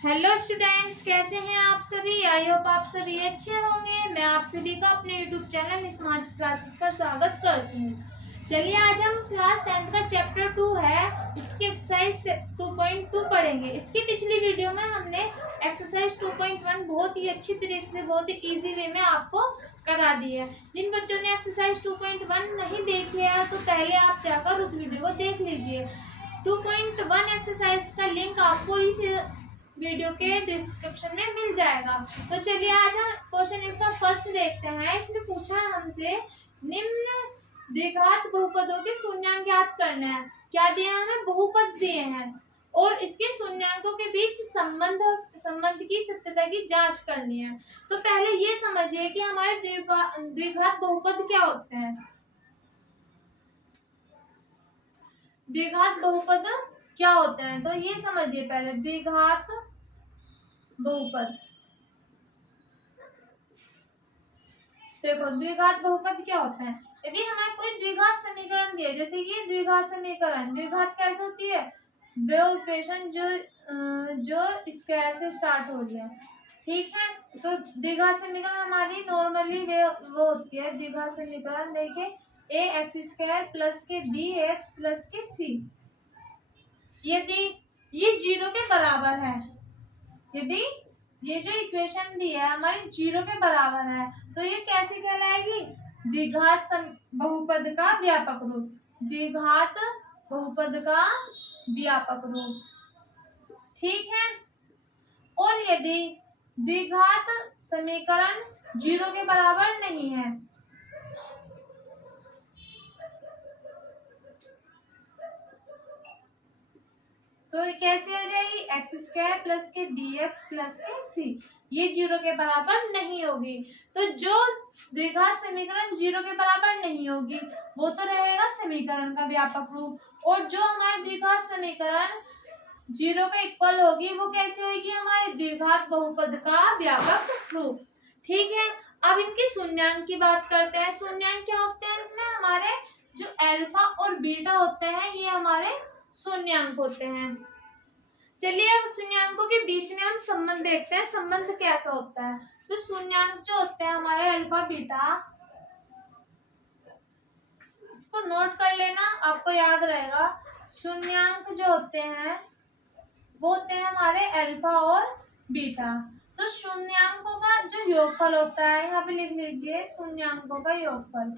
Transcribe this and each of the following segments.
Hello students, कैसे हैं आप सभी। आई होप आप सभी अच्छे होंगे। मैं आप सभी का अपने यूट्यूब चैनल स्मार्ट क्लासेस पर स्वागत करती हूँ। चलिए आज हम क्लास 10th का चैप्टर 2 है, इसकी एक्सरसाइज 2.2 पढ़ेंगे। इसकी पिछली वीडियो में हमने एक्सरसाइज 2.1 बहुत ही अच्छी तरीके से, बहुत ही इजी वे में आपको करा दी है। जिन बच्चों ने एक्सरसाइज 2.1 नहीं देखी है तो पहले आप जाकर उस वीडियो को देख लीजिए। 2.1 एक्सरसाइज का लिंक आपको इस वीडियो के डिस्क्रिप्शन में मिल जाएगा। तो चलिए आज हम क्वेश्चन इसका फर्स्ट देखते हैं। इसमें पूछा है हमसे, निम्न द्विघात बहुपदों के शून्यांक ज्ञात करना है। क्या दिया है हमें? बहुपद दिए हैं और इसके शून्यांकों के बीच संबंध की सत्यता की जांच करनी है। तो पहले ये समझिए कि हमारे द्विघात बहुपद क्या होते हैं। द्विघात बहुपद क्या होते हैं तो ये समझिए पहले। द्विघात बहुपद, देखो द्विघात बहुपद क्या होता है। यदि हमें कोई द्विघात समीकरण दिए, जैसे कि द्विघात समीकरण, द्विघात कैसे होती है? वो इक्वेशन जो स्क्वायर से स्टार्ट हो रही है, ठीक है। तो द्विघात समीकरण हमारी नॉर्मली वो होती है। द्विघात समीकरण देखिए, ए एक्स स्क्वायर प्लस के बी एक्स प्लस के सी, यदि ये 0 के बराबर है, यदि ये जो इक्वेशन दी है हमारी 0 के बराबर है, तो ये कैसे कहलाएगी? द्विघात बहुपद का व्यापक रूप। द्विघात बहुपद का व्यापक रूप, ठीक है। और यदि द्विघात समीकरण 0 के बराबर नहीं है, तो कैसे हो जाएगी? एक्स स्क्वायर प्लस के बी एक्स प्लस के सी, ये 0 के बराबर नहीं होगी। तो जो द्विघात समीकरण 0 के बराबर नहीं होगी वो तो रहेगा समीकरण का व्यापक रूप, और जो हमारे द्विघात समीकरण 0 के इक्वल होगी वो कैसे होगी? हमारे द्विघात बहुपद का व्यापक रूप, ठीक है। अब इनके शून्यांक की बात करते हैं। शून्यांक क्या होते हैं? इसमें हमारे जो अल्फा और बीटा होते हैं ये हमारे शून्यांक होते हैं। चलिए अब शून्यांकों के बीच में हम संबंध देखते हैं, संबंध कैसा होता है। तो शून्यांक जो होते हैं हमारे अल्फा बीटा, इसको नोट कर लेना, आपको याद रहेगा। शून्यांक जो होते हैं वो होते हैं हमारे अल्फा और बीटा। तो शून्यांकों का जो योगफल होता है, यहाँ पे लिख लीजिए शून्यांकों का योगफल।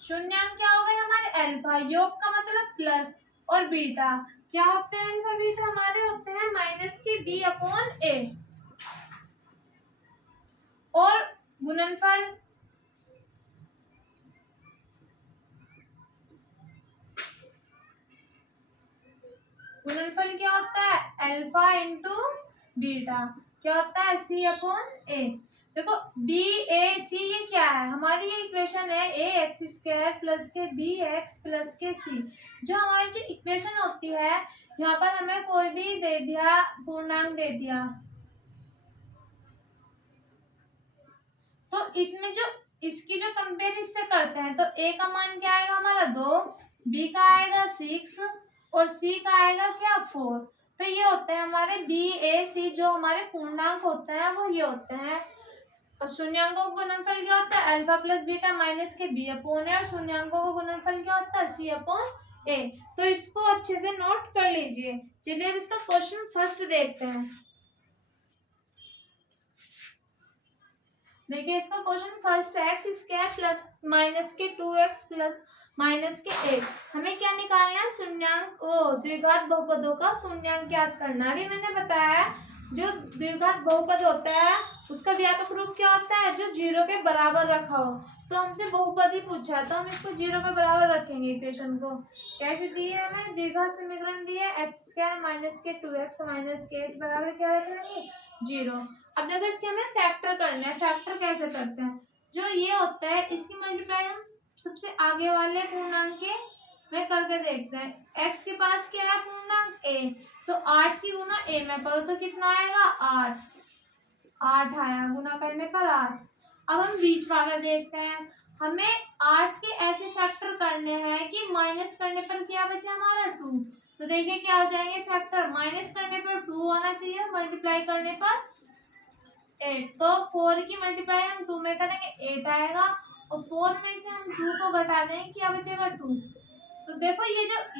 शून्यांक क्या हो गए? हमारे अल्फा, योग का मतलब प्लस, और बीटा क्या होते हैं? अल्फा बीटा हमारे होते हैं माइनस के बी अपॉन ए, और गुणनफल गुणनफल क्या होता है? अल्फा इंटू बीटा, क्या होता है? सी अपॉन ए। देखो बी ए सी ये क्या है? हमारी ये इक्वेशन है ए एक्स स्क्वायर प्लस के बी एक्स प्लस के सी। जो हमारी जो इक्वेशन होती है, यहाँ पर हमें कोई भी दे दिया, पूर्णांक दे दिया, तो इसमें जो इसकी जो कंपेयर इससे करते हैं, तो ए का मान क्या आएगा हमारा? 2, बी का आएगा 6 और सी का आएगा क्या? 4। तो ये होते हैं हमारे बी ए सी, जो हमारे पूर्णांक होते हैं वो ये होते हैं। और शून्यांकों का गुणनफल क्या होता है? अल्फा प्लस बीटा माइनस के बी अपॉन ए, और शून्यांकों का गुणनफल क्या होता है? सी अपॉन ए। तो इसको अच्छे से नोट कर लीजिए। चलिए अब इसका क्वेश्चन फर्स्ट देखते हैं। देखिए इसका क्वेश्चन फर्स्ट है, एक्स स्क्वायर प्लस माइनस के 2x प्लस माइनस के 8। हमें क्या निकालना है? शून्यांक, द्विघात बहुपदों का शून्यांक ज्ञात करना। अभी मैंने बताया जो द्विघात बहुपद होता है उसका व्यापक रूप क्या होता है? जो 0 के बराबर रखा हो। तो हमसे बहुपद ही पूछा है तो हम इसको 0 के बराबर रखेंगे। इक्वेशन को कैसे दी है? हमें द्विघात समीकरण दी है एक्स स्क्वायर माइनस के 2x माइनस के 8 बराबर क्या रखेंगे? 0। अब देखो इसके हमें फैक्टर करना है। फैक्टर कैसे करते हैं? जो ये होता है इसकी मल्टीप्लाई हम सबसे आगे वाले पूर्णांक के में करके देखते हैं। x के पास क्या है? पूर्णांक a, तो 8 की गुना a में करो तो कितना आएगा? 8। 8 आया, गुना करने पर 8। अब हम बीच वाला देखते हैं। हमें 8 के ऐसे फैक्टर करने हैं कि क्या बचा हमारा 2। तो देखिए क्या हो जाएंगे फैक्टर, माइनस करने पर 2 आना चाहिए, मल्टीप्लाई करने पर 8। तो 4 की मल्टीप्लाई हम 2 में करेंगे 8 आएगा, और 4 में से हम 2 को घटा देंगे, क्या बचेगा 2। तो देखो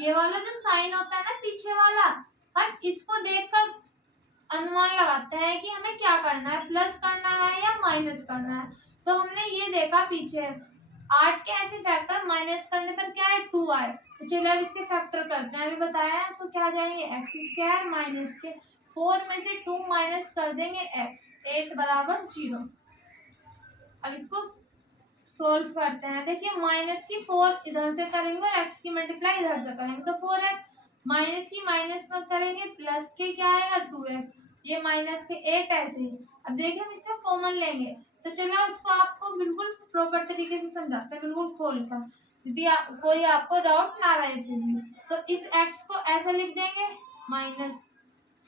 ये वाला जो साइन होता है ना पीछे वाला, हम इसको देखकर अनुमान लगाते हैं कि हमें क्या करना है, प्लस करना है या माइनस करना है। तो हमने ये देखा पीछे 8 के ऐसे फैक्टर माइनस करने पर क्या है 2 आए। तो चलिए अब इसके फैक्टर करते हैं, अभी बताया है। तो क्या जाएंगे एक्स स्क्वायर माइनस के 4 में से 2 माइनस कर देंगे एक्स, 8 बराबर 0। अब इसको सोल्व करते हैं। देखिए माइनस की 4 इधर से करेंगे और एक्स की मल्टीप्लाई इधर से करेंगे, तो 4x माइनस की माइनस में करेंगे, प्लस के क्या आएगा 2x, ये माइनस के 8 ऐसे ही। अब देखिए हम इसमें कॉमन लेंगे, तो चलो इसको आपको बिल्कुल प्रॉपर तरीके से समझाते हैं, बिल्कुल खोल कर, यदि कोई आपको डाउट ना रहे फिर भी। तो इस x को ऐसा लिख देंगे माइनस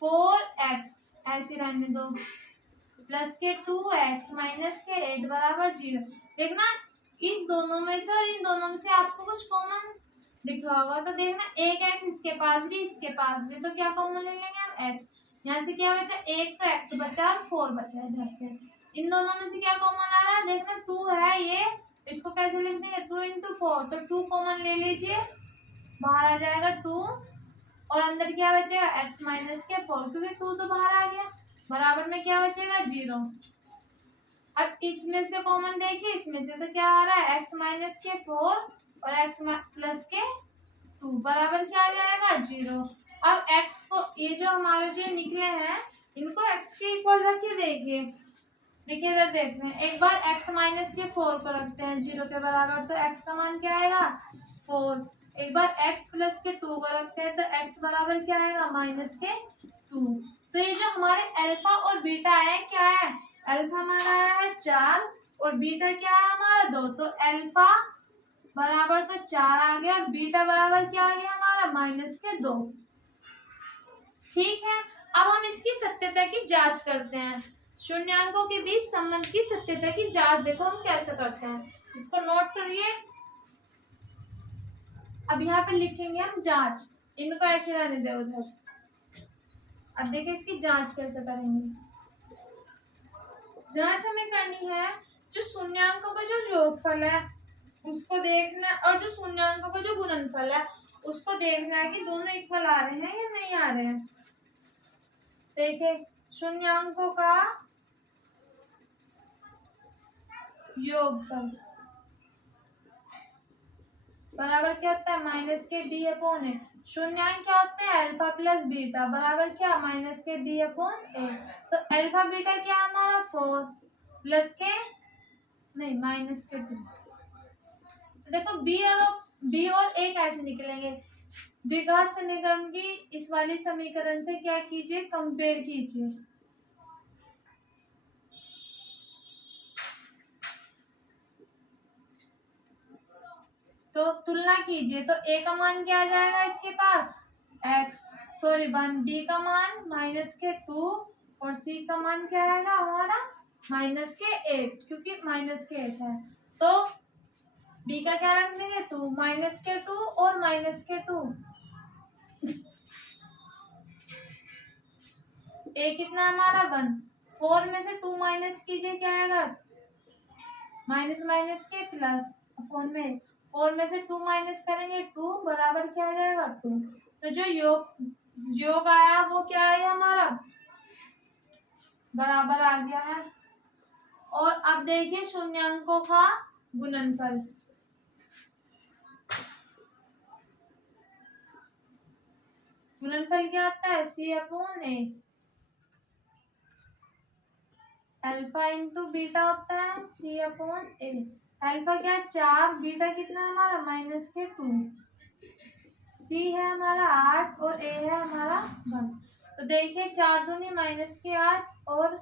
4x ऐसे रहने दो, प्लस के 2x माइनस के 8 बराबर 0। देखना इस दोनों में से और इन दोनों में से आपको कुछ कॉमन दिख रहा होगा, तो देखना एक x इसके पास भी इसके पास भी, तो क्या कॉमन ले लेंगे हम x। यहाँ से क्या बचा, एक तो x बचा और 4 बचा इधर से। इन दोनों में से क्या कॉमन आ रहा है, देखना 2 है ये, इसको कैसे लिख देंगे 2 इंटू 4, तो 2 कॉमन ले लीजिए, बाहर आ जाएगा 2, और अंदर क्या बचेगा x माइनस के 4, क्योंकि 2 तो बाहर आ गया, बराबर में क्या बचेगा 0। अब इसमें से कॉमन देखिए, इसमें से तो क्या आ रहा है x माइनस के 4 और x प्लस के 2 बराबर क्या आ जाएगा 0। अब x को ये जो हमारे जो निकले हैं इनको x के इक्वल रखिए। देखिए इधर देखते हैं, एक बार x माइनस के 4 को रखते हैं 0 के बराबर, तो x का मान क्या आएगा 4। एक बार x प्लस के 2 को रखते हैं तो x बराबर क्या आएगा माइनस के 2। तो ये जो हमारे अल्फा और बीटा है क्या है, अल्फा हमारा आया है 4 और बीटा क्या है हमारा 2, तो अल्फा बराबर तो 4 आ गया और बीटा बराबर क्या आ गया हमारा माइनस के 2। ठीक है, अब हम इसकी सत्यता की जांच करते हैं। शून्यांकों के बीच संबंध की सत्यता की जांच देखो हम कैसे करते हैं, इसको नोट करिए। अब यहाँ पे लिखेंगे हम जांच, इनको ऐसे रहने दे उधर। अब देखिए इसकी जांच कैसे करेंगे। जांच हमें करनी है जो शून्यांकों का जो योगफल है उसको देखना, और जो शून्यांकों का जो गुणनफल है उसको देखना है कि दोनों इक्वल आ रहे हैं या नहीं आ रहे हैं। देखिए शून्यांकों का योगफल बराबर क्या होता है माइनस के बी अपॉन ए। शून्यांक क्या होते हैं अल्फा प्लस बीटा बराबर क्या माइनस के बी अपॉन ए। तो अल्फा बीटा क्या हमारा 4 प्लस के नहीं माइनस के 2। देखो बी और ए कैसे निकलेंगे, द्विघात समीकरण की इस वाली समीकरण से क्या कीजिए कंपेयर कीजिए। तो तुलना कीजिए, तो ए का मान क्या आ जाएगा इसके पास x सॉरी 1, बी का मान माइनस के 2 और सी का मान क्या आएगा हमारा माइनस के 8, क्योंकि माइनस के 8 है। तो बी का क्या रख देंगे 2, माइनस के 2 और माइनस के 2। ए कितना हमारा 1, 4 में से 2 माइनस कीजिए क्या आएगा माइनस माइनस के प्लस, फोन में 4 में से 2 माइनस करेंगे 2 बराबर क्या आ जाएगा 2। तो जो योग आया वो क्या आया हमारा बराबर आ गया है। और अब देखिए शून्यांकों का गुणनफल, गुणनफल क्या होता है सी अपॉन ए, अल्फा इंटू बीटा होता है सी अपॉन ए। अल्फा क्या 4, बीटा कितना है हमारा माइनस के 2, सी है हमारा 8 और ए है हमारा 1। तो देखिए 4 दूनी माइनस के 8 और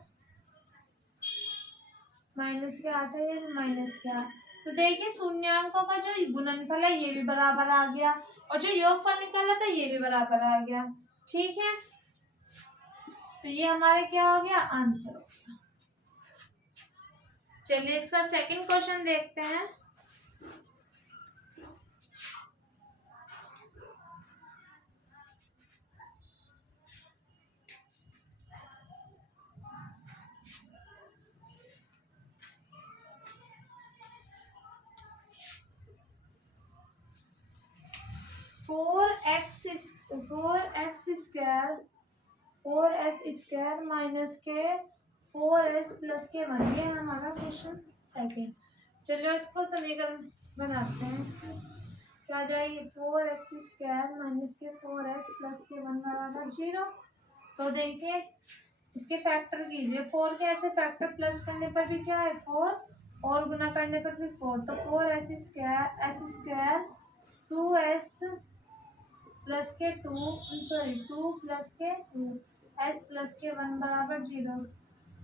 माइनस के 8 है या माइनस के 8। तो देखिए शून्यांकों का जो गुणनफल है ये भी बराबर आ गया और जो योगफल निकाला था ये भी बराबर आ गया। ठीक है, तो ये हमारे क्या हो गया आंसर हो गया। चलिए इसका सेकंड क्वेश्चन देखते हैं। 4x² माइनस के 4s प्लस के 1, ये है हमारा क्वेश्चन सेकेंड। चलिए इसको समीकरण बनाते हैं। इसकी क्या आ जाएगी, 4x² माइनस के 4s प्लस के 1 बराबर 0। तो देखिए इसके फैक्टर कीजिए, 4 के ऐसे फैक्टर प्लस करने पर भी क्या है 4 और गुना करने पर भी 4, तो 4s² 2s प्लस के 2 प्लस के 2 s प्लस के 1 बराबर 0।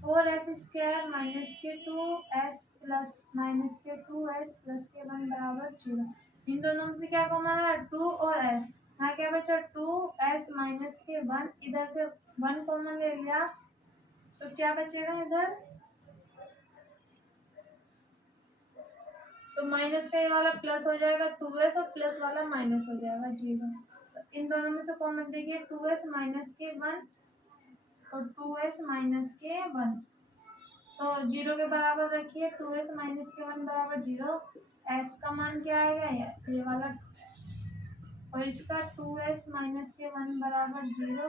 4s² माइनस के 2s प्लस माइनस के 2s प्लस के 1 बराबर 0। इन दोनों में से क्या कॉमन है, 2 और s। यहाँ क्या बचा 2s माइनस के 1, इधर से 1 कॉमन ले लिया तो क्या बचेगा इधर, तो माइनस का ये वाला प्लस हो जाएगा 2s और प्लस वाला माइनस हो जाएगा 0। तो इन दोनों में से कॉमन देखिए 2s माइनस के 1 और 2s माइनस के 1, तो 0 के बराबर रखिए, 2s माइनस के 1 बराबर 0। s का मान क्या आएगा, ये वाला, और इसका 2s माइनस के 1 बराबर 0,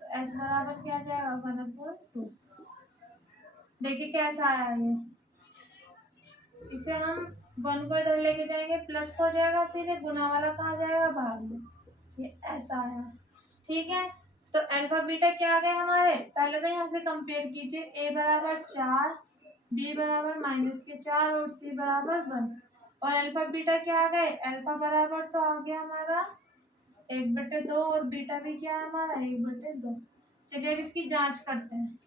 तो s बराबर क्या आ जाएगा 1/2। देखिए कैसा आया ये, इसे हम 1 को इधर लेके जाएंगे प्लस हो जाएगा, फिर ये गुना वाला कहाँ जाएगा भाग में, ये ऐसा आया। ठीक है, तो अल्फा बीटा क्या आ गए हमारे, पहले तो यहाँ से कंपेयर कीजिए, a बराबर 4, b बराबर माइनस के 4 और c बराबर 1, और अल्फा बीटा क्या आ गए, अल्फा बराबर तो आ गया हमारा 1/2 और बीटा भी क्या है हमारा 1/2। चलिए अब इसकी जांच करते हैं।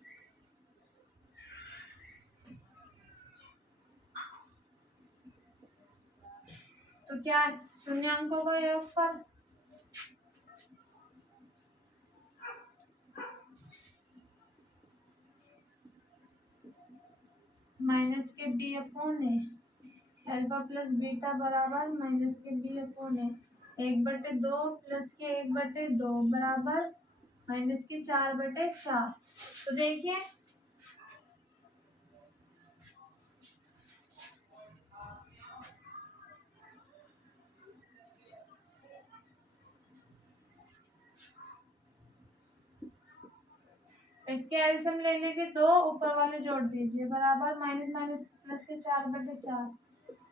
तो क्या शून्यांकों का योगफल माइनस के b अपॉन ए, अल्फा प्लस बीटा बराबर माइनस के b अपॉन ए, 1/2 प्लस के 1/2 बराबर माइनस के 4/4। तो देखिए इसके एलसीएम ले लीजिए, 2 ऊपर वाले जोड़ दीजिए बराबर माइनस माइनस प्लस के 4/4,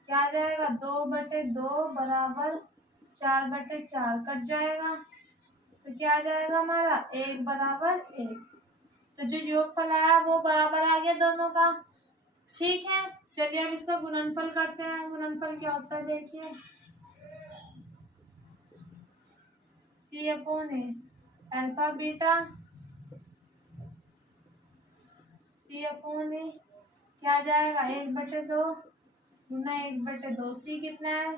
क्या आ जाएगा 2/2 बराबर 4/4 कट जाएगा, तो क्या आ जाएगा हमारा 1 बराबर 1। तो जो योगफल आया वो बराबर आ गया दोनों का। ठीक है, चलिए अब इसका गुणनफल करते हैं। गुणनफल क्या होता है देखिए, c अपॉन ए, अल्फा बीटा c अपॉन ए क्या आ जाएगा 1/2 गुना 1/2, c कितना है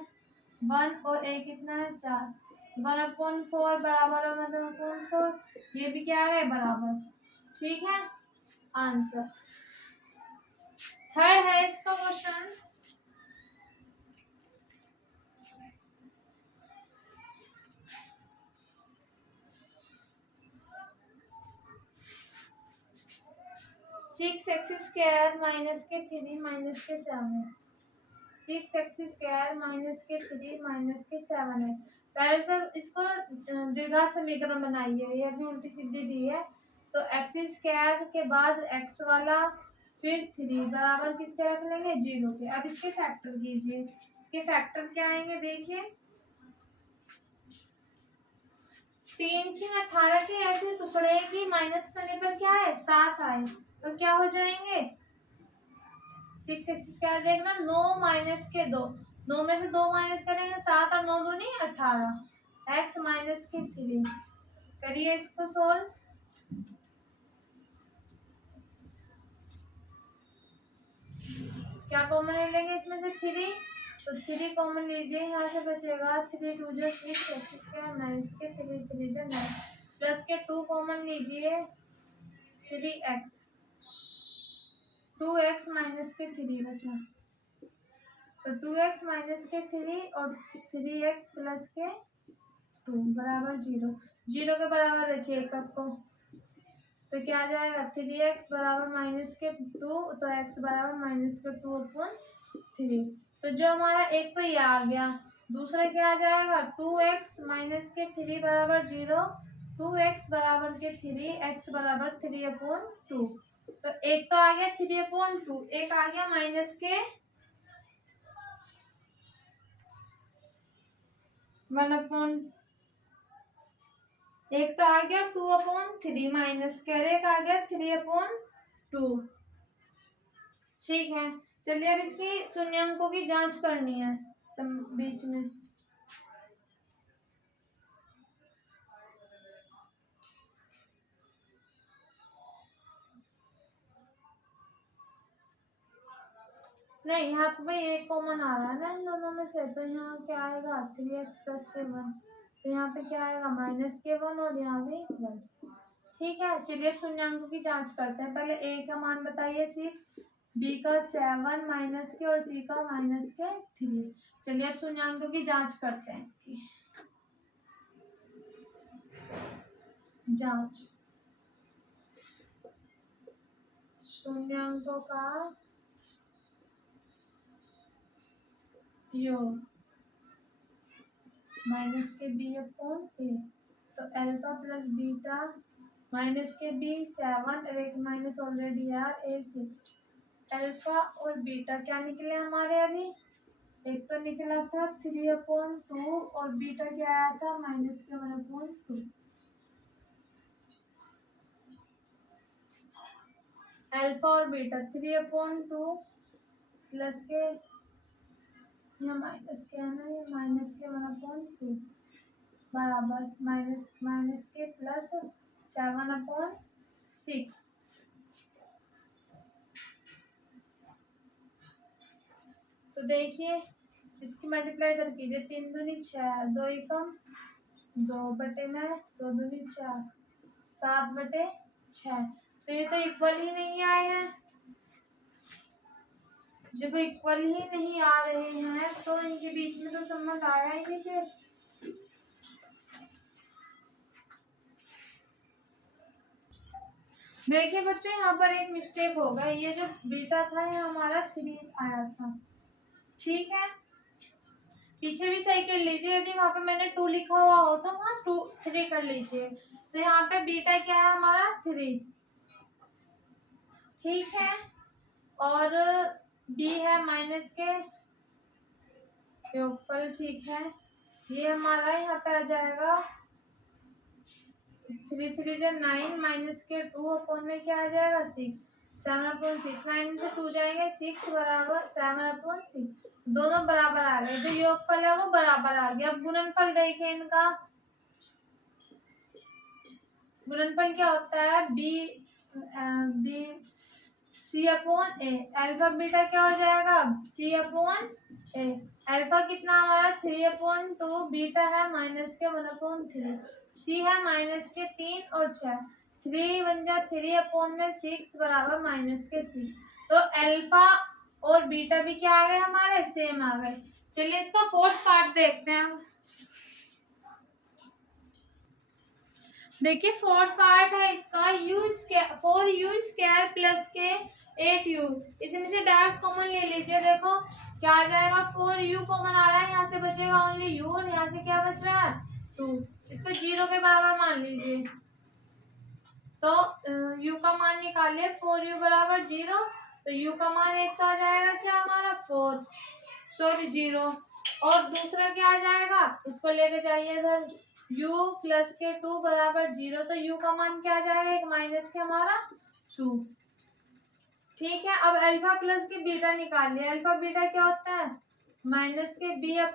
1 और a कितना है 4, 1/4 बराबर 1/4, ये भी क्या है बराबर। ठीक है, आंसर थर्ड है इसका question. Six x square minus के 3 माइनस के 7, 6x² माइनस के 3 माइनस के 7 है। पहले से इसको द्विघात समीकरण बनाइए, यह भी उल्टी सीधी दी है, तो x² के बाद x वाला फिर 3 बराबर किसके रख लेंगे 0 के। अब इसके फैक्टर कीजिए, इसके फैक्टर क्या आएंगे देखिए, 3 6 18 के ऐसे टुकड़े की माइनस करने पर क्या है 7 आए, तो क्या हो जाएंगे 6x² देखना 9 माइनस के 2, 9 में से 2 माइनस करेंगे 7 और 9 दूनी 18, x माइनस के 3। करिए इसको सोल्व, क्या कॉमन ले लेंगे इसमें से 3, तो 3 कॉमन लीजिए, यहाँ से बचेगा 3 2 जो 6x² माइनस के 3 3 जो 9 प्लस के 2 कॉमन लीजिए 3x, 2x माइनस के 3 बचा, तो 2x माइनस के 3 और 3x प्लस के 2 बराबर 0, 0 के बराबर रखिए एक को, तो क्या आ जाएगा 3x बराबर माइनस के 2, तो x बराबर माइनस के 2/3। तो जो हमारा एक तो ये आ गया, दूसरा क्या आ जाएगा 2x माइनस के 3 बराबर 0, 2x बराबर के 3, x बराबर 3/2। तो एक तो आ गया 3/2, एक आ गया माइनस के 1/, एक तो आ गया 2/3 माइनस के, एक आ गया 3/2। ठीक है, चलिए अब इसकी शून्यांकों की जांच करनी है बीच में। नहीं, यहाँ पे भाई एक कॉमन आ रहा है ना इन दोनों में से, तो यहाँ क्या आएगा 3x प्लस के 1, तो यहाँ पे क्या आएगा माइनस के 1 और यहाँ भी 1। ठीक है, चलिए शून्यांकों की जांच करते हैं। पहले a का मान बताइए 6, b का 7 माइनस के और c का माइनस के 3। चलिए अब शून्यांकों की जांच करते हैं। जांच शून्यांकों का योग माइनस के b/a, तो अल्फा प्लस बीटा माइनस के b 7, एक माइनस ऑलरेडी है, a 6। अल्फा और बीटा क्या निकले हमारे अभी, एक तो निकला था 3/2 और बीटा क्या आया था माइनस के 1/2। अल्फा और बीटा 3/2 प्लस के, यहाँ माइनस के है ना, ये माइनस के 1/2 बराबर माइनस के प्लस 7/6। तो देखिए इसकी मल्टीप्लाई कर कीजिए, 3 दूनी 6, 2 एकम 2/9, 2 दूनी 4, 7/6। तो ये तो इक्वल ही नहीं आए हैं। जब इक्वल ही नहीं आ रहे हैं तो इनके बीच में तो संबंध आया ही नहीं। फिर देखिए बच्चों यहाँ पर एक मिस्टेक होगा, ये जो बीटा था ये हमारा 3 आया था। ठीक है, पीछे भी सही कर लीजिए, यदि वहां पे मैंने 2 लिखा हुआ हो तो वहाँ 2 3 कर लीजिए। तो यहाँ पे बीटा क्या है हमारा 3। ठीक है, और b है माइनस के योगफल। ठीक है, ये हमारा यहाँ पे आ जाएगा 3 3 जो 9 माइनस के 2 अपॉन में क्या आ जाएगा 6, 7/6। 9 से 2 जाएंगे 6 बराबर 7/6, दोनों बराबर आ गए, जो योगफल है वो बराबर आ गया। अब गुणनफल देखिए इनका, गुणनफल क्या होता है b c/a, अल्फा बीटा क्या हो जाएगा c/a। अल्फा कितना हमारा 3/2, बीटा है माइनस के 1/3, c है माइनस के 3 और 6, 3 बन जा 3/6 बराबर माइनस के c। तो अल्फा और बीटा भी क्या आ गए हमारे सेम आ गए। चलिए इसका फोर्थ पार्ट देखते हैं। देखिए फोर्थ पार्ट है इसका 4u² प्लस के 8u, इसमें से डायरेक्ट कॉमन ले लीजिए। देखो क्या आ जाएगा, 4u कॉमन आ रहा है, यहाँ से बचेगा ओनली u और यहाँ से क्या बच रहा है 2, इसको 0 के बराबर मान लीजिए। तो u का मान निकालिए, 4u बराबर 0, तो u का मान एक तो आ जाएगा क्या हमारा 0, और दूसरा क्या आ जाएगा, इसको लेके जाइए इधर, u प्लस के 2 बराबर 0, तो u का मान क्या आ जाएगा एक माइनस के हमारा 2। ठीक है, अब अल्फा प्लस के बीटा निकालिए। अल्फा बीटा क्या होता है माइनस के b/a,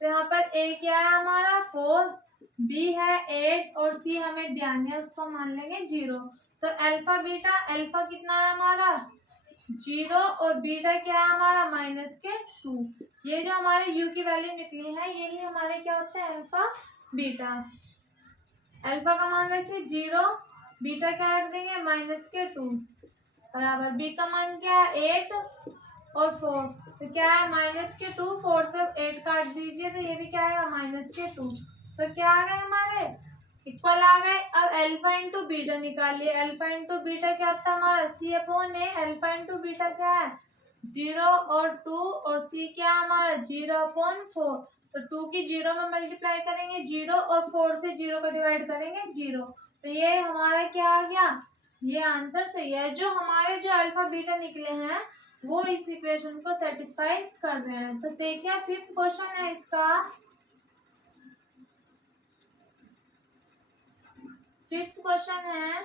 तो यहाँ पर a क्या है हमारा 4, b है 8 और c हमें ध्यान है उसको मान लेंगे 0। तो अल्फा बीटा, अल्फा कितना है हमारा 0 और बीटा क्या है हमारा माइनस के 2। ये जो हमारे u की वैल्यू निकली है यही हमारे क्या होता है अल्फा बीटा। अल्फा का मान रखिए 0, बीटा क्या रख देंगे माइनस के 2 बराबर, b का मान क्या है 8 और 4, तो क्या है माइनस के 2, 4 से 8 काट दीजिए तो ये भी क्या आएगा माइनस के 2। तो क्या आ गए हमारे इक्वल आ गए। अब अल्फा इंटू बीटा निकालिए। अल्फा इंटू बीटा क्या होता है हमारा c/a, अल्फा इंटू बीटा क्या है 0 और 2 और c क्या है हमारा 0/4। तो 2 की 0 में मल्टीप्लाई करेंगे 0 और 4 से 0 को डिवाइड करेंगे 0। तो ये हमारा क्या आ गया, ये आंसर सही है। जो हमारे जो अल्फा बीटा निकले हैं वो इस इक्वेशन को सेटिस्फाई कर रहे हैं। तो देखिए फिफ्थ क्वेश्चन है इसका। फिफ्थ क्वेश्चन है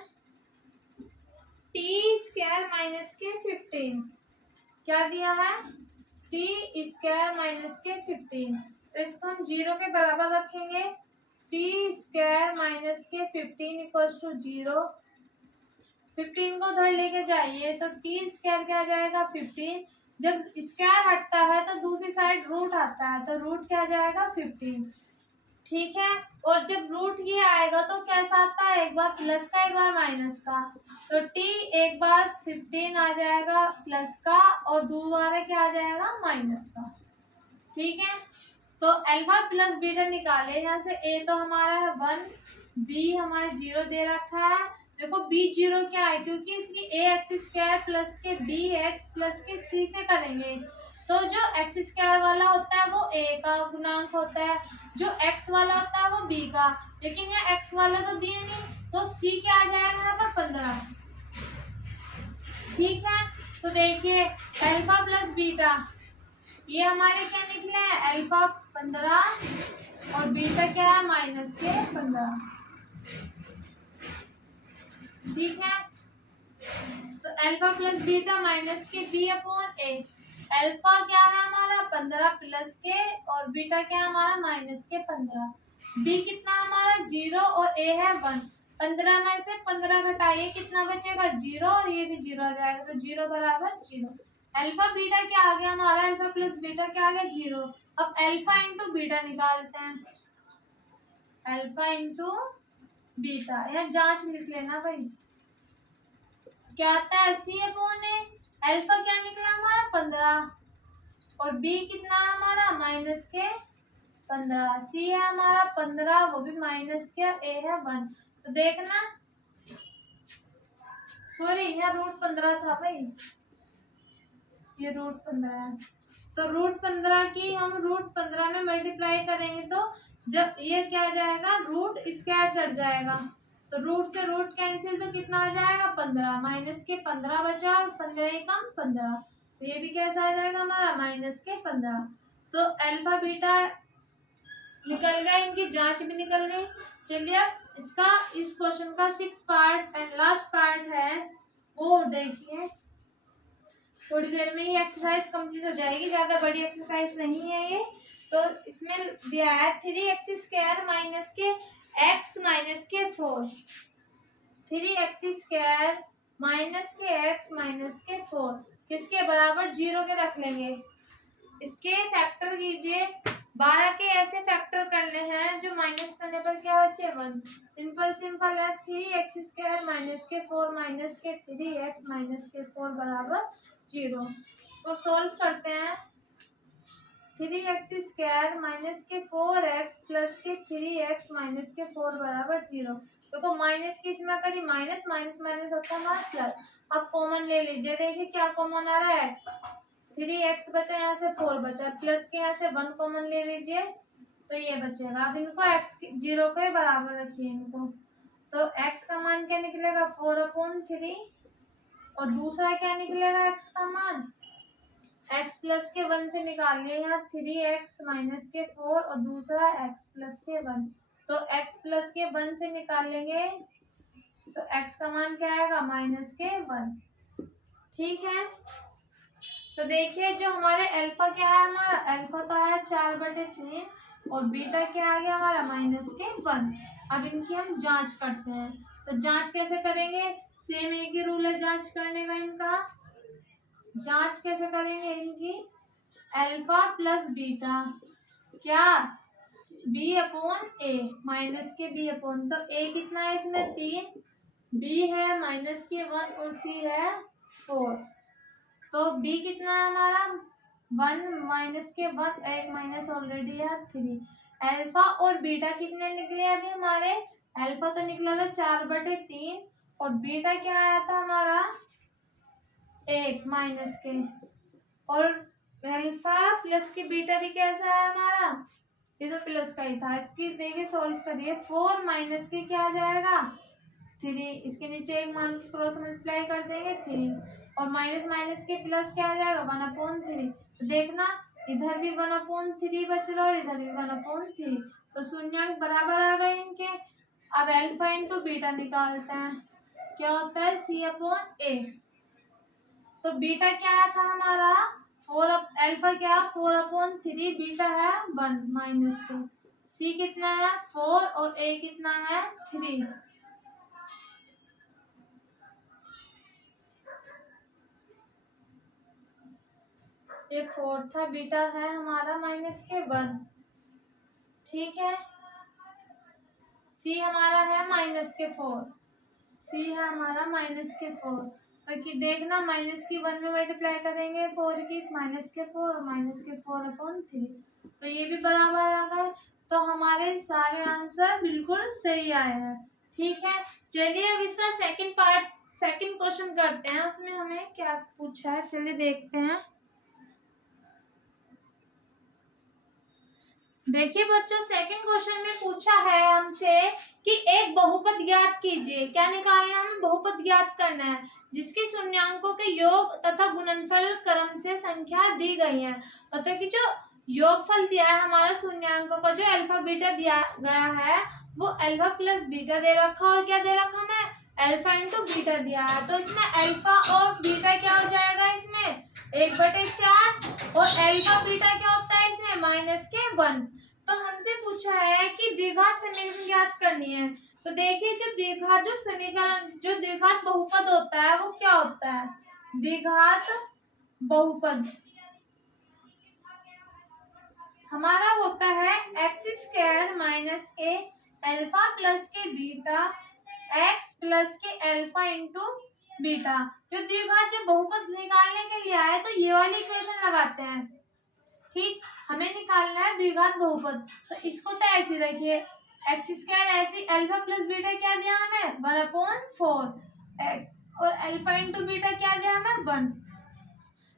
t² - 15 क्या दिया है, t² - 15। तो इसको हम 0 के बराबर रखेंगे। t² - 15 equals to 0। 15 को उधर लेके जाइए तो t² क्या आ जाएगा 15। जब स्क्वायर हटता है तो दूसरी साइड रूट आता है, तो रूट क्या आ जाएगा 15। ठीक है। और जब रूट ये आएगा तो कैसा आता है, एक बार प्लस का एक बार माइनस का। तो t एक बार 15 आ जाएगा प्लस का और दोबारा क्या आ जाएगा माइनस का। ठीक है। तो अल्फा प्लस बीटा निकाले। यहाँ से a तो हमारा है 1, b हमारा 0 दे रखा है। देखो b 0 क्या है, क्योंकि इसकी ax² प्लस के bx प्लस के c से करेंगे। तो जो x² वाला होता है वो a का गुणांक होता है, जो x वाला होता है वो b का। लेकिन यहाँ x वाला तो दिए नहीं, तो c क्या आ जाएगा यहाँ पर 15। ठीक है। तो देखिए अल्फा प्लस बीटा ये हमारे क्या निकले हैं, अल्फा 15 और बीटा क्या है -15। ठीक है। तो अल्फा प्लस बीटा माइनस के b/a। अल्फा क्या है हमारा 15 प्लस के और बीटा क्या है हमारा -15। b कितना हमारा 0 और a है 1। 15 में से 15 घटाइए कितना बचेगा 0 और ये भी 0 आ जाएगा, तो 0 बराबर 0। अल्फा बीटा क्या आ गया हमारा, अल्फा प्लस बीटा क्या आ गया 0। अब अल्फा इंटू बीटा निकालते हैं। अल्फा इंटू बीटा, यहाँ जांच लिख लेना भाई। क्या आता है 80/a। अल्फा क्या निकला हमारा 15 और b कितना है हमारा -15। c है हमारा 15 वो भी माइनस के, a है 1। तो देखना सॉरी यहाँ √15 था भाई, ये √15 है। तो √15 की हम √15 में मल्टीप्लाई करेंगे तो जब ये क्या आ जाएगा √² चढ़ जाएगा। तो रूट से रूट कैंसिल तो कितना आ जाएगा 15, माइनस के 15 बचा और 15 कम 15। तो ये भी कैसा आ जाएगा हमारा -15। तो अल्फा बीटा निकल गया, इनकी जांच भी निकल गई। चलिए अब इसका इस क्वेश्चन का 6th part and last part है वो देखिए। थोड़ी देर में ये एक्सरसाइज कंप्लीट हो जाएगी, ज्यादा बड़ी एक्सरसाइज नहीं है ये। तो इसमें दिया है 3x² माइनस के x माइनस के 4। 3x² माइनस के x माइनस के 4 किसके बराबर 0 के रख लेंगे। इसके फैक्टर कीजिए। 12 के ऐसे फैक्टर करने हैं जो माइनस करने पर क्या बचे 1। सिंपल सिंपल है। 3x² माइनस के 4 माइनस के 3x माइनस के 4 बराबर 0। इसको सोल्व करते हैं। 3x² माइनस के 4x प्लस के 3x माइनस के 4 बराबर 0। देखो माइनस की इसमें करी माइनस माइनस माइनस होता है हमारा प्लस। अब कॉमन ले लीजिए, देखिए क्या कॉमन आ रहा है x। 3x बचा, यहाँ से 4 बचा, प्लस के यहाँ से 1 कॉमन ले लीजिए तो ये बचेगा। अब इनको x 0 के बराबर रखिए इनको। तो x का मान क्या निकलेगा 4/3 और दूसरा क्या निकलेगा x का मान x प्लस के 1 से निकालिए यहाँ 3x माइनस के 4 और दूसरा x प्लस के 1। तो x प्लस के 1 से निकालेंगे तो x का मान क्या आएगा -1। ठीक है। तो देखिए जो हमारे अल्फा क्या है, हमारा अल्फा तो है 4/3 और बीटा क्या आ गया हमारा -1। अब इनकी हम जांच करते हैं। तो जांच कैसे करेंगे, सेम एक ही रूल है जांच करने का। इनका जांच कैसे करेंगे इनकी, अल्फा प्लस बीटा क्या b/a माइनस के b/, तो a कितना है इसमें 3, b है -1 और c है 4। तो b कितना है हमारा 1 माइनस के 1, एक माइनस ऑलरेडी है 3। अल्फा और बीटा कितने निकले अभी हमारे, अल्फा तो निकला था 4/3 और बीटा क्या आया था हमारा 1 माइनस के। और अल्फा प्लस के बीटा भी कैसा है हमारा, ये तो प्लस का ही था। इसकी देखिए सॉल्व करिए, 4 माइनस के क्या आ जाएगा 3, इसके नीचे एक मान के क्रॉस मल्टीप्लाई कर देंगे 3, और माइनस माइनस के प्लस क्या आ जाएगा 1/3। तो देखना इधर भी 1/3 बच रहा और इधर भी 1/3, तो शून्यांक बराबर आ गए इनके। अब अल्फा इंटू बीटा निकालते हैं, क्या होता है C/A। तो बीटा क्या था हमारा 4, अल्फा क्या 4/3, बीटा है 1 माइनस के, C कितना है 4 और A कितना है 3। ये 4 था, बीटा है हमारा माइनस के 1, ठीक है। C हमारा है माइनस के 4, C है हमारा माइनस के 4। तो कि देखना माइनस की 1 में मल्टीप्लाई करेंगे 4 की, माइनस के 4 और माइनस के 4/3, तो ये भी बराबर आ गए। तो हमारे सारे आंसर बिल्कुल सही आए हैं, ठीक है। चलिए अब इसका सेकंड क्वेश्चन करते हैं, उसमें हमें क्या पूछा है चलिए देखते हैं। देखिए बच्चों, सेकंड क्वेश्चन में पूछा है हमसे कि एक बहुपद ज्ञात कीजिए। क्या निकालना है हमें, बहुपद ज्ञात करना है जिसके शून्यांकों के योग तथा गुणनफल क्रम से संख्या दी गई है। मतलब कि जो योगफल दिया है हमारा शून्यांकों का, जो अल्फा बीटा दिया गया है वो अल्फा प्लस बीटा दे रखा, और क्या दे रखा हमें अल्फा इंटू बीटा दिया है। तो इसमें अल्फा और बीटा क्या हो जाएगा, इसमें 1/4, और अल्फा बीटा क्या होता है इसमें -1। तो हमसे पूछा है कि द्विघात समीकरण ज्ञात करनी है। तो देखिए जो द्विघात बहुपद होता है वो क्या होता है, द्विघात बहुपद हमारा होता है x² माइनस के अल्फा प्लस के बीटा x प्लस के अल्फा इंटू बीटा। जो द्विघात जो बहुपद निकालने के लिए आए तो ये वाली इक्वेशन लगाते हैं, ठीक। हमें निकालना है द्विघात बहुपद, तो इसको तो ऐसे रखिए x² ऐसे, अल्फा प्लस बीटा क्या दिया हमें 1/4 x, और अल्फा इंटू बीटा क्या दिया हमें 1।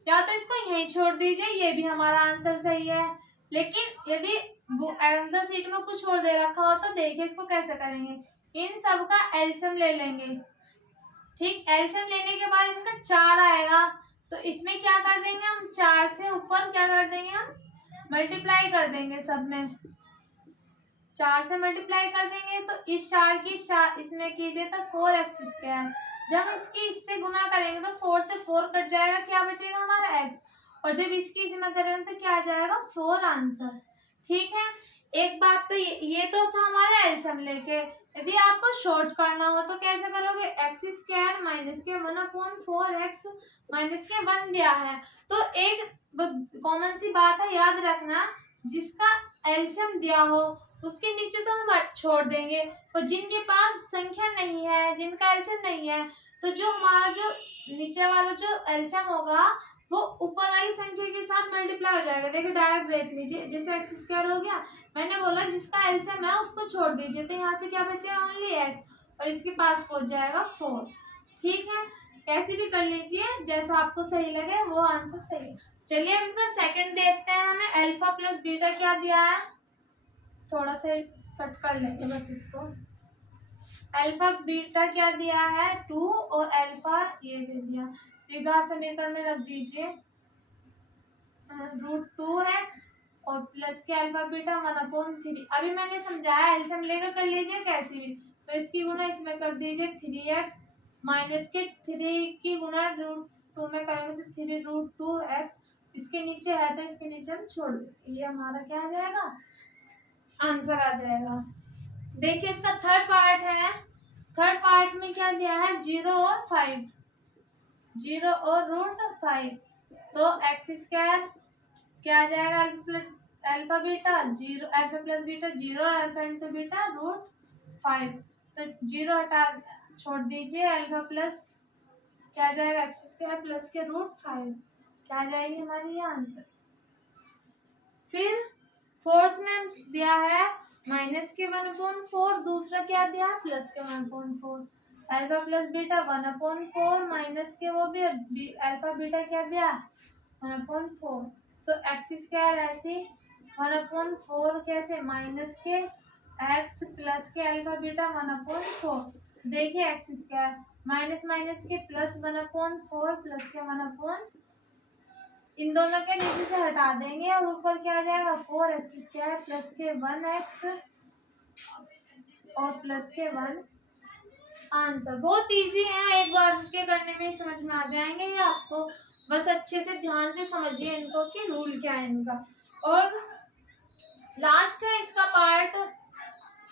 या तो इसको यहीं छोड़ दीजिए, ये भी हमारा आंसर सही है। लेकिन यदि वो आंसर शीट में कुछ और दे रखा हो तो देखिए इसको कैसे करेंगे, इन सब का एलसीएम ले लेंगे, ठीक। एलसीएम लेने के बाद इनका 4 आएगा, तो इसमें क्या कर देंगे हम 4 से ऊपर क्या कर देंगे हम मल्टीप्लाई कर देंगे, सब में 4 से मल्टीप्लाई कर देंगे। तो इस 4 की इसमें कीजिए तो 4x², जब इसकी इससे गुना करेंगे तो 4 से 4 कट जाएगा, क्या बचेगा हमारा x, और जब इसकी इसमें करेंगे तो क्या आ जाएगा 4 आंसर, ठीक है। एक बात तो ये तो था हमारा एलसीएम लेके। यदि आपको शॉर्ट करना हो तो कैसे करोगे, x² माइनस के 1/4 x माइनस के 1 दिया है, तो एक कॉमन सी बात है याद रखना, जिसका एलसीएम दिया हो उसके नीचे तो हम छोड़ देंगे, और जिनके पास संख्या नहीं है, जिनका एलसीएम नहीं है, तो जो हमारा जो नीचे वाला जो एलसीएम होगा वो ऊपर वाली संख्या के साथ मल्टीप्लाई हो जाएगा। देखिए डायरेक्ट देख लीजिए, जैसे x² हो गया, मैंने बोला जिसका एलसीएम है उसको छोड़ दीजिए, तो यहाँ से क्या बचेगा ओनली x, और इसके पास पहुंच जाएगा 4, ठीक है। कैसे भी कर लीजिए, जैसा आपको सही लगे वो आंसर सही है। चलिए अब इसका सेकंड देखते हैं, हमें अल्फा प्लस बीटा क्या दिया है, थोड़ा सा कट कर लेंगे बस इसको। अल्फा बीटा क्या दिया है 2, और अल्फा ये दे दिया, द्विघात समीकरण में रख दीजिए √2x और प्लस के अल्फा बीटा 1/3। अभी मैंने समझाया, एलसीएम लेकर कर लीजिए कैसे भी, तो इसकी गुना इसमें कर दीजिए 3x माइनस के 3 की गुना √2 में करेंगे तो 3√2x, इसके नीचे है तो इसके नीचे हम छोड़ देंगे, ये हमारा क्या आ जाएगा आंसर आ जाएगा। देखिए इसका थर्ड पार्ट है, थर्ड पार्ट में क्या दिया है 0 और 5, 0 और √5, तो x² क्या आ जाएगा alpha beta 0, alpha plus beta 0 और अल्फा इंटू बीटा √5, तो 0 हटा छोड़ दीजिए, अल्फा प्लस क्या आ जाएगा x² प्लस के √5, क्या आ जाएगी हमारी ये आंसर। फिर फोर्थ में दिया है माइनस के 1/4, दूसरा क्या दिया है प्लस के 1/4, अल्फा प्लस बीटा 1/4 माइनस के वो भी अल्फा बीटा क्या दिया 1/4। तो एक्स स्क्वायर ऐसे 1/4 कैसे माइनस के एक्स प्लस के अल्फा बीटा 1/4। देखिए एक्स स्क्वायर माइनस माइनस के प्लस 1/4 प्लस के 1/, इन दोनों के नीचे से हटा देंगे और ऊपर क्या आ जाएगा 4x² प्लस के 1x और प्लस के 1। आंसर बहुत इजी है, एक बार के करने में समझ में आ जाएंगे ये आपको, बस अच्छे से ध्यान से समझिए इनको कि रूल क्या है इनका। और लास्ट है इसका पार्ट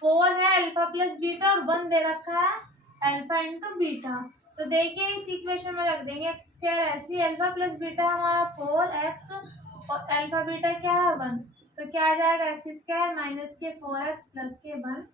4 है अल्फा प्लस बीटा और 1 दे रखा है अल्फा इंटू बीटा। तो देखिए इस इक्वेशन में रख देंगे एक्स स्क्वायर ऐसी, अल्फा प्लस बीटा हमारा 4x और अल्फा बीटा क्या है 1। तो क्या आ जाएगा एक्स स्क्वायर माइनस के 4x प्लस के 1।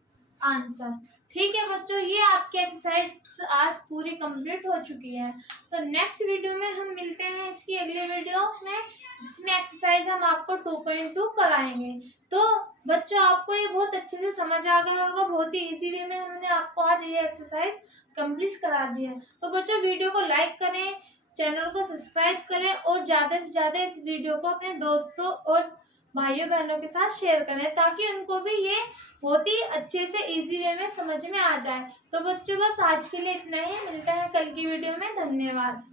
आंसर। ठीक है बच्चों, ये आपकी एक्सरसाइज आज पूरी कंप्लीट हो चुकी है। तो नेक्स्ट वीडियो में हम मिलते हैं इसकी अगले वीडियो में, जिसमें एक्सरसाइज हम आपको 2.2 कराएंगे। तो बच्चों आपको ये बहुत अच्छे से समझ आ गया होगा, बहुत ही इजी वे में हमने आपको आज ये एक्सरसाइज कंप्लीट करा दी है। तो बच्चों वीडियो को लाइक करें, चैनल को सब्सक्राइब करें और ज़्यादा से ज़्यादा इस वीडियो को अपने दोस्तों और भाइयों बहनों के साथ शेयर करें, ताकि उनको भी ये बहुत ही अच्छे से इजी वे में समझ में आ जाए। तो बच्चों बस आज के लिए इतना ही, मिलता है कल की वीडियो में। धन्यवाद।